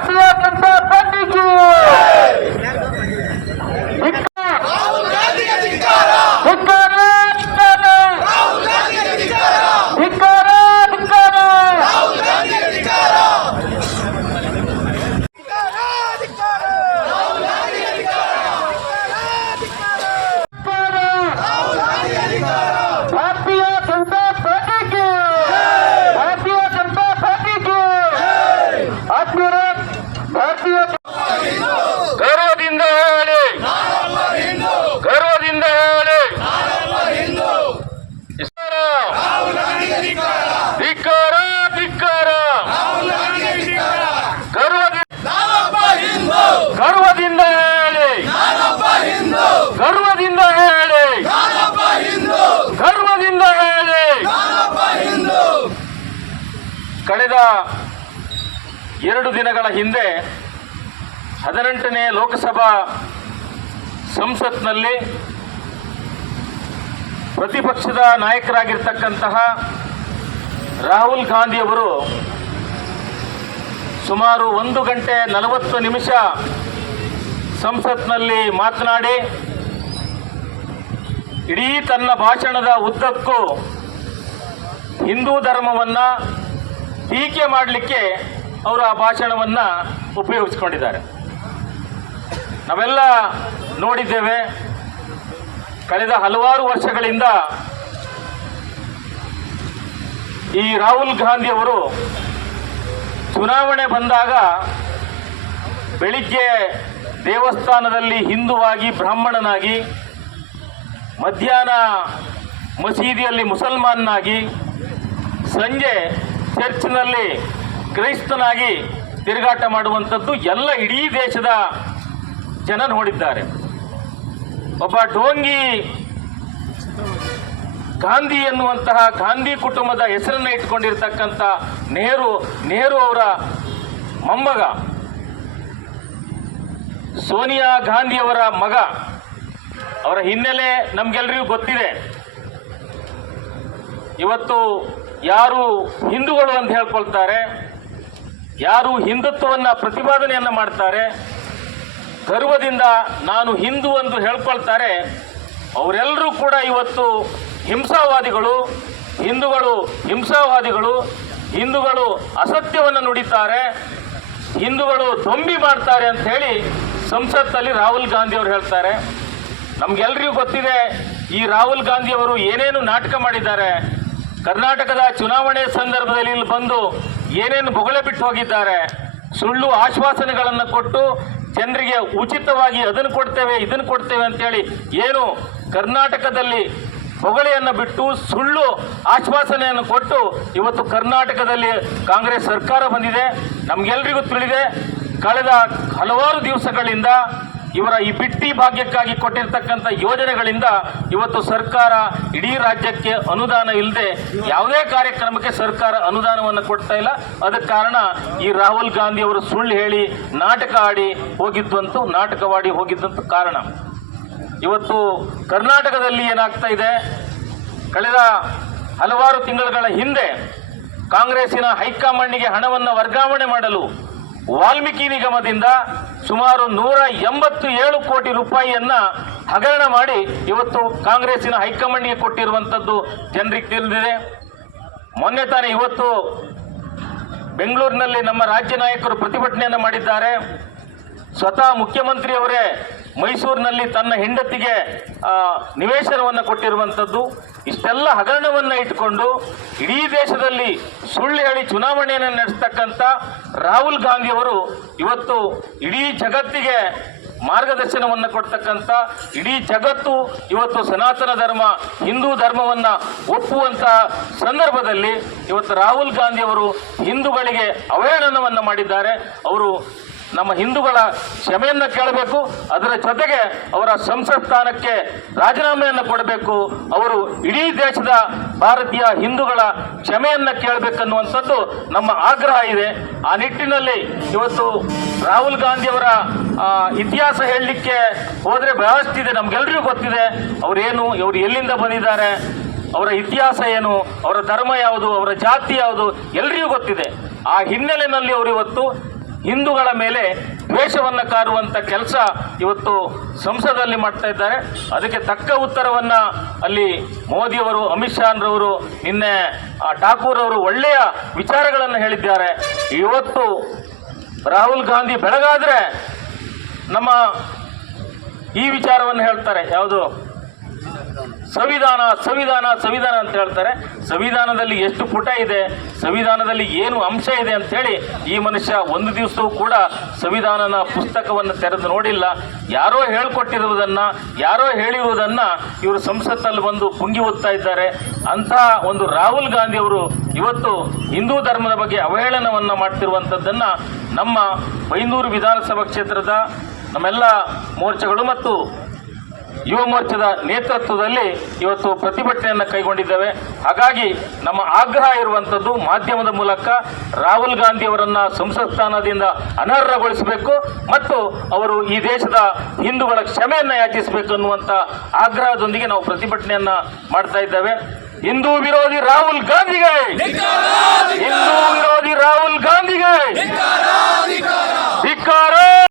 ಭಾರತೀಯ ಜನತಾ ಪಾರ್ಟಿಗೆ ಧಿಕ್ಕಾರ. ಧಿಕ್ಕಾರ, ಧಿಕ್ಕಾರ. ಧಿಕ್ಕಾರ, ಧಿಕ್ಕಾರ. ಭಾರತೀಯ ಜನತಾ ಪಾರ್ಟಿಗೆ ಭಾರತೀಯ ಜನತಾ ಪಾರ್ಟಿಗೆ ಆತ್ಮೀಯರೇ ಭಾರತೀಯ ಗೌರವದಿಂದ ಹೇಳಿ ಗೌರವದಿಂದ ಹೇಳಿ ಇಸ್ಲಾರ. ಧಿಕ್ಕಾರ ಧಿಕ್ಕಾರ ಗರ್ವದಿ- ಗರ್ವದಿಂದ ಹೇಳಿ ಗರ್ವದಿಂದ ಹೇಳಿ ಗರ್ವದಿಂದ ಹೇಳಿ ಕಳೆದ ಎರಡು ದಿನಗಳ ಹಿಂದೆ ಹದಿನೆಂಟನೇ ಲೋಕಸಭಾ ಸಂಸತ್ನಲ್ಲಿ ಪ್ರತಿಪಕ್ಷದ ನಾಯಕರಾಗಿರ್ತಕ್ಕಂತಹ ರಾಹುಲ್ ಗಾಂಧಿಯವರು ಸುಮಾರು ಒಂದು ಗಂಟೆ ನಲವತ್ತು ನಿಮಿಷ ಸಂಸತ್ನಲ್ಲಿ ಮಾತನಾಡಿ, ಇಡೀ ತನ್ನ ಭಾಷಣದ ಉದ್ದಕ್ಕೂ ಹಿಂದೂ ಧರ್ಮವನ್ನು ಟೀಕೆ ಮಾಡಲಿಕ್ಕೆ ಅವರು ಆ ಭಾಷಣವನ್ನು ಉಪಯೋಗಿಸ್ಕೊಂಡಿದ್ದಾರೆ. ನಾವೆಲ್ಲ ನೋಡಿದ್ದೇವೆ, ಕಳೆದ ಹಲವಾರು ವರ್ಷಗಳಿಂದ ಈ ರಾಹುಲ್ ಗಾಂಧಿ ಅವರು ಚುನಾವಣೆ ಬಂದಾಗ ಬೆಳಿಗ್ಗೆ ದೇವಸ್ಥಾನದಲ್ಲಿ ಹಿಂದುವಾಗಿ ಬ್ರಾಹ್ಮಣನಾಗಿ, ಮಧ್ಯಾಹ್ನ ಮಸೀದಿಯಲ್ಲಿ ಮುಸಲ್ಮಾನನಾಗಿ, ಸಂಜೆ ಚರ್ಚ್ನಲ್ಲಿ ಕ್ರೈಸ್ತನಾಗಿ ತಿರುಗಾಟ ಮಾಡುವಂಥದ್ದು ಎಲ್ಲ ಇಡೀ ದೇಶದ ಜನ ನೋಡಿದ್ದಾರೆ. ಒಬ್ಬ ಡೋಂಗಿ ಗಾಂಧಿ ಎನ್ನುವಂತಹ ಗಾಂಧಿ ಕುಟುಂಬದ ಹೆಸರನ್ನು ಇಟ್ಕೊಂಡಿರ್ತಕ್ಕಂಥ ನೆಹರು ನೆಹರು ಅವರ ಮೊಮ್ಮಗ, ಸೋನಿಯಾ ಗಾಂಧಿಯವರ ಮಗ, ಅವರ ಹಿನ್ನೆಲೆ ನಮ್ಗೆಲ್ರಿಗೂ ಗೊತ್ತಿದೆ. ಇವತ್ತು ಯಾರು ಹಿಂದೂಗಳು ಅಂತ ಹೇಳ್ಕೊಳ್ತಾರೆ. ಯಾರು ಹಿಂದುತ್ವವನ್ನು ಪ್ರತಿಪಾದನೆಯನ್ನು ಮಾಡ್ತಾರೆ, ಗರ್ವದಿಂದ ನಾನು ಹಿಂದೂ ಎಂದು ಹೇಳ್ಕೊಳ್ತಾರೆ, ಅವರೆಲ್ಲರೂ ಕೂಡ ಇವತ್ತು ಹಿಂಸಾವಾದಿಗಳು, ಹಿಂದೂಗಳು ಹಿಂಸಾವಾದಿಗಳು, ಹಿಂದೂಗಳು ಅಸತ್ಯವನ್ನು ನುಡಿತಾರೆ, ಹಿಂದೂಗಳು ದೊಂಬಿ ಮಾಡ್ತಾರೆ ಅಂತ ಹೇಳಿ ಸಂಸತ್ತಲ್ಲಿ ರಾಹುಲ್ ಗಾಂಧಿ ಅವರು ಹೇಳ್ತಾರೆ. ನಮ್ಗೆಲ್ರಿಗೂ ಗೊತ್ತಿದೆ, ಈ ರಾಹುಲ್ ಗಾಂಧಿ ಅವರು ಏನೇನು ನಾಟಕ ಮಾಡಿದ್ದಾರೆ ಕರ್ನಾಟಕದ ಚುನಾವಣೆ ಸಂದರ್ಭದಲ್ಲಿ ಇಲ್ಲಿ ಬಂದು ಏನೇನು ಬೊಗಳೆ ಬಿಟ್ಟು ಹೋಗಿದ್ದಾರೆ, ಸುಳ್ಳು ಆಶ್ವಾಸನೆಗಳನ್ನು ಕೊಟ್ಟು ಜನರಿಗೆ ಉಚಿತವಾಗಿ ಅದನ್ನು ಕೊಡ್ತೇವೆ, ಇದನ್ನು ಕೊಡ್ತೇವೆ ಅಂತೇಳಿ ಏನು ಕರ್ನಾಟಕದಲ್ಲಿ ಹೊಗಳೆಯನ್ನು ಬಿಟ್ಟು ಸುಳ್ಳು ಆಶ್ವಾಸನೆಯನ್ನು ಕೊಟ್ಟು ಇವತ್ತು ಕರ್ನಾಟಕದಲ್ಲಿ ಕಾಂಗ್ರೆಸ್ ಸರ್ಕಾರ ಬಂದಿದೆ. ನಮಗೆಲ್ರಿಗೂ ತಿಳಿದೆ ಕಳೆದ ಹಲವಾರು ದಿವಸಗಳಿಂದ ಇವರ ಈ ಬಿಟ್ಟಿ ಭಾಗ್ಯಕ್ಕಾಗಿ ಕೊಟ್ಟಿರ್ತಕ್ಕಂಥ ಯೋಜನೆಗಳಿಂದ ಇವತ್ತು ಸರ್ಕಾರ ಇಡೀ ರಾಜ್ಯಕ್ಕೆ ಅನುದಾನ ಇಲ್ಲದೆ ಯಾವುದೇ ಕಾರ್ಯಕ್ರಮಕ್ಕೆ ಸರ್ಕಾರ ಅನುದಾನವನ್ನು ಕೊಡ್ತಾ ಇಲ್ಲ. ಅದಕ್ಕೆ ಕಾರಣ ಈ ರಾಹುಲ್ ಗಾಂಧಿ ಅವರು ಸುಳ್ಳು ಹೇಳಿ ನಾಟಕ ಆಡಿ ಹೋಗಿದ್ದಂತೂ, ನಾಟಕವಾಡಿ ಹೋಗಿದ್ದಂತ ಕಾರಣ. ಇವತ್ತು ಕರ್ನಾಟಕದಲ್ಲಿ ಏನಾಗ್ತಾ ಇದೆ? ಕಳೆದ ಹಲವಾರು ತಿಂಗಳುಗಳ ಹಿಂದೆ ಕಾಂಗ್ರೆಸ್ಸಿನ ಹೈಕಮಾಂಡ್ಗೆ ಹಣವನ್ನು ವರ್ಗಾವಣೆ ಮಾಡಲು ವಾಲ್ಮೀಕಿ ನಿಗಮದಿಂದ ಸುಮಾರು ನೂರ ಎಂಬತ್ತು ಏಳು ಕೋಟಿ ರೂಪಾಯಿಯನ್ನ ಹಗರಣ ಮಾಡಿ ಇವತ್ತು ಕಾಂಗ್ರೆಸ್ಸಿನ ಹೈಕಮಾಂಡ್ಗೆ ಕೊಟ್ಟಿರುವಂಥದ್ದು ಜನರಿಗೆ ತಿಳಿದಿದೆ. ಮೊನ್ನೆ ತಾನೇ ಇವತ್ತು ಬೆಂಗಳೂರಿನಲ್ಲಿ ನಮ್ಮ ರಾಜ್ಯ ನಾಯಕರು ಪ್ರತಿಭಟನೆಯನ್ನು ಮಾಡಿದ್ದಾರೆ. ಸ್ವತಃ ಮುಖ್ಯಮಂತ್ರಿಯವರೇ ಮೈಸೂರಿನಲ್ಲಿ ತನ್ನ ಹೆಂಡತಿಗೆ ನಿವೇಶನವನ್ನು ಕೊಟ್ಟಿರುವಂಥದ್ದು ಇಷ್ಟೆಲ್ಲ ಹಗರಣವನ್ನು ಇಟ್ಟುಕೊಂಡು ಇಡೀ ದೇಶದಲ್ಲಿ ಸುಳ್ಳು ಹೇಳಿ ಚುನಾವಣೆಯನ್ನು ನಡೆಸ್ತಕ್ಕಂಥ ರಾಹುಲ್ ಗಾಂಧಿಯವರು ಇವತ್ತು ಇಡೀ ಜಗತ್ತಿಗೆ ಮಾರ್ಗದರ್ಶನವನ್ನು ಕೊಡ್ತಕ್ಕಂಥ ಇಡೀ ಜಗತ್ತು ಇವತ್ತು ಸನಾತನ ಧರ್ಮ, ಹಿಂದೂ ಧರ್ಮವನ್ನು ಒಪ್ಪುವಂತಹ ಸಂದರ್ಭದಲ್ಲಿ ಇವತ್ತು ರಾಹುಲ್ ಗಾಂಧಿಯವರು ಹಿಂದೂಗಳಿಗೆ ಅವಹೇಳನವನ್ನು ಮಾಡಿದ್ದಾರೆ. ಅವರು ನಮ್ಮ ಹಿಂದೂಗಳ ಕ್ಷಮೆಯನ್ನು ಕೇಳಬೇಕು, ಅದರ ಜೊತೆಗೆ ಅವರ ಸಂಸತ್ ಸ್ಥಾನಕ್ಕೆ ರಾಜೀನಾಮೆಯನ್ನು ಕೊಡಬೇಕು. ಅವರು ಇಡೀ ದೇಶದ ಭಾರತೀಯ ಹಿಂದೂಗಳ ಕ್ಷಮೆಯನ್ನು ಕೇಳಬೇಕನ್ನುವಂಥದ್ದು ನಮ್ಮ ಆಗ್ರಹ ಇದೆ. ಆ ನಿಟ್ಟಿನಲ್ಲಿ ಇವತ್ತು ರಾಹುಲ್ ಗಾಂಧಿಯವರ ಇತಿಹಾಸ ಹೇಳಲಿಕ್ಕೆ ಹೋದರೆ ಬಹಳಷ್ಟು ಇದೆ ನಮ್ಗೆಲ್ರಿಗೂ ಗೊತ್ತಿದೆ. ಅವರೇನು, ಇವರು ಎಲ್ಲಿಂದ ಬಂದಿದ್ದಾರೆ, ಅವರ ಇತಿಹಾಸ ಏನು, ಅವರ ಧರ್ಮ ಯಾವುದು, ಅವರ ಜಾತಿ ಯಾವುದು, ಎಲ್ರಿಗೂ ಗೊತ್ತಿದೆ. ಆ ಹಿನ್ನೆಲೆಯಲ್ಲಿ ಅವರು ಇವತ್ತು ಹಿಂದೂಗಳ ಮೇಲೆ ದ್ವೇಷವನ್ನು ಕಾರುವಂತ ಕೆಲಸ ಇವತ್ತು ಸಂಸದಲ್ಲಿ ಮಾಡ್ತಾ ಇದ್ದಾರೆ. ಅದಕ್ಕೆ ತಕ್ಕ ಉತ್ತರವನ್ನು ಅಲ್ಲಿ ಮೋದಿಯವರು, ಅಮಿತ್ ಶಾನ್ರವರು ನಿನ್ನೆ, ಆ, ಠಾಕೂರ್ ಅವರು ಒಳ್ಳೆಯ ವಿಚಾರಗಳನ್ನು ಹೇಳಿದ್ದಾರೆ. ಇವತ್ತು ರಾಹುಲ್ ಗಾಂಧಿ ಬೆಳಗಾದರೆ ನಮ್ಮ ಈ ವಿಚಾರವನ್ನು ಹೇಳ್ತಾರೆ. ಯಾವುದು? ಸಂವಿಧಾನ ಸಂವಿಧಾನ ಸಂವಿಧಾನ ಅಂತ ಹೇಳ್ತಾರೆ. ಸಂವಿಧಾನದಲ್ಲಿ ಎಷ್ಟು ಪುಟ ಇದೆ, ಸಂವಿಧಾನದಲ್ಲಿ ಏನು ಅಂಶ ಇದೆ ಅಂತ ಹೇಳಿ ಈ ಮನುಷ್ಯ ಒಂದು ದಿವಸವೂ ಕೂಡ ಸಂವಿಧಾನನ ಪುಸ್ತಕವನ್ನು ತೆರೆದು ನೋಡಿಲ್ಲ. ಯಾರೋ ಹೇಳ್ಕೊಟ್ಟಿರುವುದನ್ನ, ಯಾರೋ ಹೇಳಿರುವುದನ್ನ ಇವರು ಸಂಸತ್ತಲ್ಲಿ ಬಂದು ಪುಂಗಿ ಓದ್ತಾ ಇದ್ದಾರೆ. ಅಂತ ಒಂದು ರಾಹುಲ್ ಗಾಂಧಿ ಅವರು ಇವತ್ತು ಹಿಂದೂ ಧರ್ಮದ ಬಗ್ಗೆ ಅವಹೇಳನವನ್ನ ಮಾಡ್ತಿರುವಂಥದ್ದನ್ನು ನಮ್ಮ ಬೈಂದೂರು ವಿಧಾನಸಭಾ ಕ್ಷೇತ್ರದ ನಮ್ಮೆಲ್ಲ ಮೋರ್ಚಾಗಳು ಮತ್ತು ಯುವ ಮೋರ್ಚಾದ ನೇತೃತ್ವದಲ್ಲಿ ಇವತ್ತು ಪ್ರತಿಭಟನೆಯನ್ನು ಕೈಗೊಂಡಿದ್ದೇವೆ. ಹಾಗಾಗಿ ನಮ್ಮ ಆಗ್ರಹ ಇರುವಂತದ್ದು ಮಾಧ್ಯಮದ ಮೂಲಕ ರಾಹುಲ್ ಗಾಂಧಿ ಅವರನ್ನು ಸಂಸತ್ ಸ್ಥಾನದಿಂದ ಅನರ್ಹಗೊಳಿಸಬೇಕು ಮತ್ತು ಅವರು ಈ ದೇಶದ ಹಿಂದೂಗಳ ಕ್ಷಮೆಯನ್ನು ಯಾಚಿಸಬೇಕು ಅನ್ನುವಂತ ಆಗ್ರಹದೊಂದಿಗೆ ನಾವು ಪ್ರತಿಭಟನೆಯನ್ನ ಮಾಡ್ತಾ ಇದ್ದೇವೆ. ಹಿಂದೂ ವಿರೋಧಿ ರಾಹುಲ್ ಗಾಂಧಿಗೆ! ಹಿಂದೂ ವಿರೋಧಿ ರಾಹುಲ್ ಗಾಂಧಿಗೆ! ಧಿಕ್ಕಾರ!